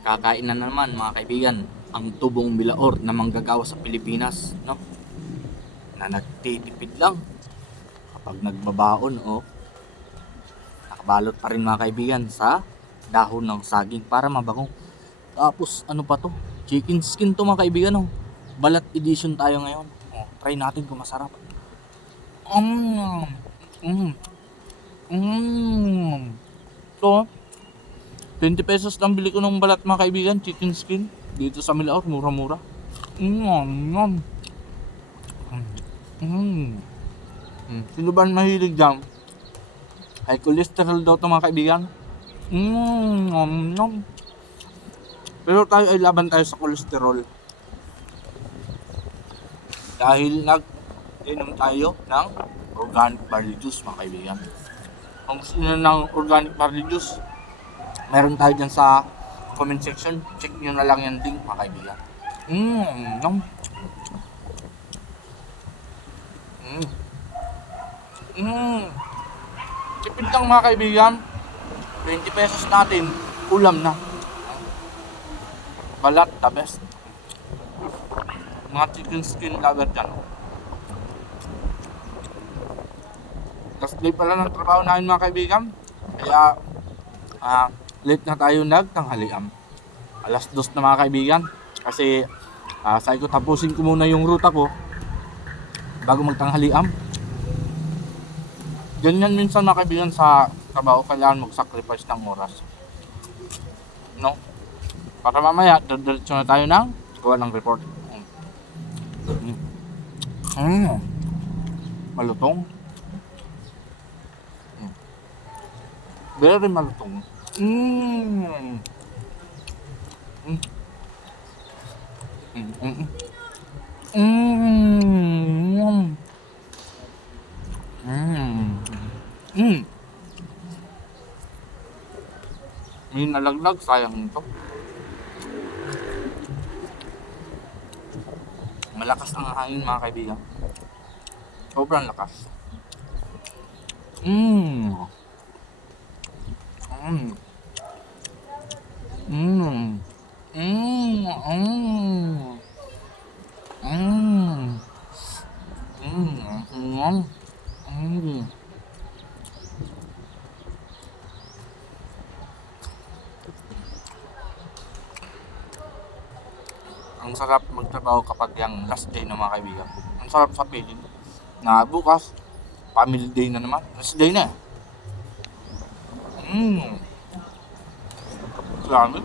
Kakain na naman mga kaibigan ang tubong bilaor na manggagawa sa Pilipinas, no? Na nagtitipid lang kapag nagbabaon o nakabalot pa rin mga kaibigan sa dahon ng saging para mabango. Tapos ano pa to? Chicken skin to mga kaibigan, oh. Balat edition tayo ngayon. Oh, try natin kung masarap. Mm. Mm. Mm. So, 20 pesos lang bili ko ng balat mga kaibigan, chicken skin. Dito sa Milaor, mura-mura. Mm. Mm. Sino ba mahilig dyan? Ay cholesterol daw to mga kaibigan. Pero tayo ay laban tayo sa cholesterol. Dahil nag-inom tayo ng organic barley juice mga kaibigan. Kung gusto nyo ng organic barley juice, meron tayo dyan sa comment section. Check nyo na lang yung link mga kaibigan. Tipid lang mga kaibigan. 20 pesos natin, ulam na. Balat, the best. Mga chicken skin lover dyan. Last day pala ng trabaho namin mga kaibigan. Kaya late na tayo nagtanghalian. Alas 2 na mga kaibigan. Kasi sabi ko tapusin ko muna yung ruta ko bago magtanghalian. Ganyan minsan mga kaibigan sa trabaho, kailangan mag-sacrifice ng oras. No? Para mamaya, diretso na tayo ng gawa ng report. Malutong. Very malutong. May nalaglag, sayang nito. Malakas ang hangin mga kaibigan. Sobrang lakas. Ang sarap magtrabaho kapag yung last day na mga kaibigan. Ang sarap sa feeling na bukas family day na naman. Last day na. Grabe.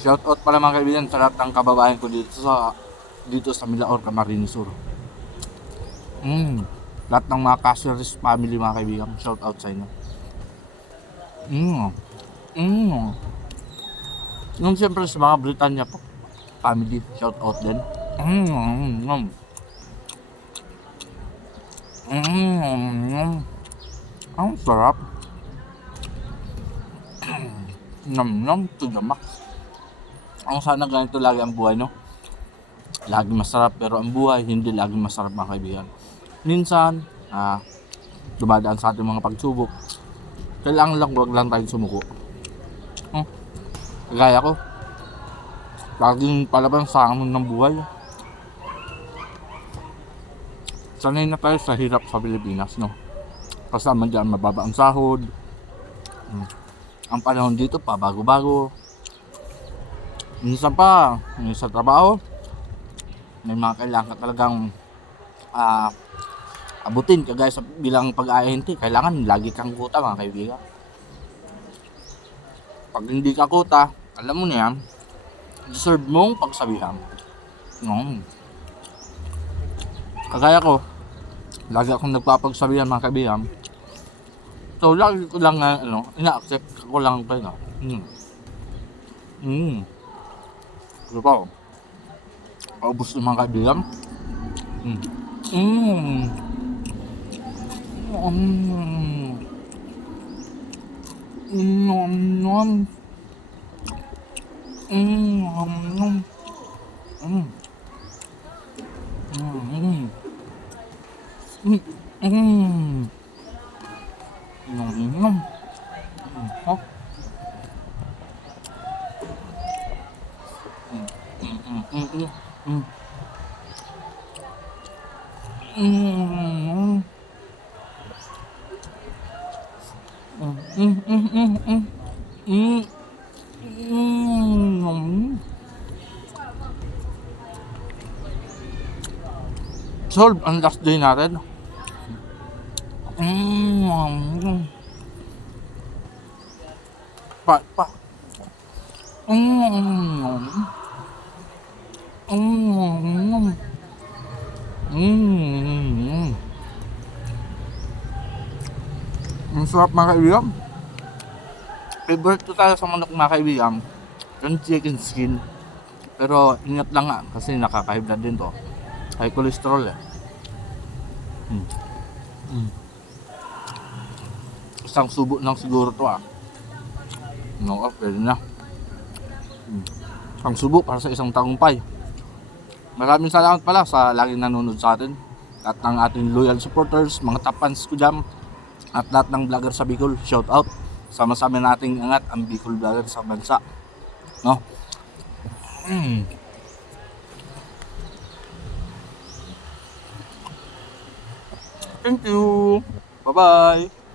Shout out pala mga kaibigan sa lahat ng kababayan ko dito sa Milaor, Camarines Sur. Lahat ng mga Caceres family mga kaibigan, shout out sa inyo. Yung siyempre sa mga Britanya po family, shout out din. Ang sarap. Nam to the max. Ang sana ganito lagi ang buhay, no? Lagi masarap, pero ang buhay hindi lagi masarap mga kaibigan. Minsan dumadaan sa ating mga pagsubok. Kailangan lang wag lang tayong sumuko. Kagaya ko, laging palaban sa amon ng buhay. Sanay na tayo sa hirap sa Pilipinas, no? Kasama dyan mababa ang sahod. Ang panahon dito pa bago-bago. Minsan pa sa trabaho may mga kailangan ka talagang abutin, kagaya sa bilang pag-ahente, kailangan lagi kang kuta mga kaibigan. Pag hindi ka kuta, alam mo na yan, deserve mong pagsabihan. Kagaya ko, lagi akong nagpapagsabihan mga kaibigan. So lagi ko lang ina-accept ko lang ito, no? Ano pa? Paubos ng mga kaibigan. Mm. Oh. Mm. Mm. Mm. Mm. Solve ang last day natin. Pa. Ang sarap mga kaibigan. Favorite ko tayo sa manok mga kaibigan, yung chicken skin. Pero ingat lang nga kasi nakaka-high din to. High cholesterol eh. Isang subo lang siguro to ah. No, pwede na. Ang subo para sa isang tagumpay. Maraming salamat pala sa laging nanonood sa atin. At ng ating loyal supporters, mga top fans ko dyan. At lahat ng vlogger sa Bicol, shout out. Sama-sama nating angat ang Bicol vlogger sa bansa. No? Thank you. Bye-bye.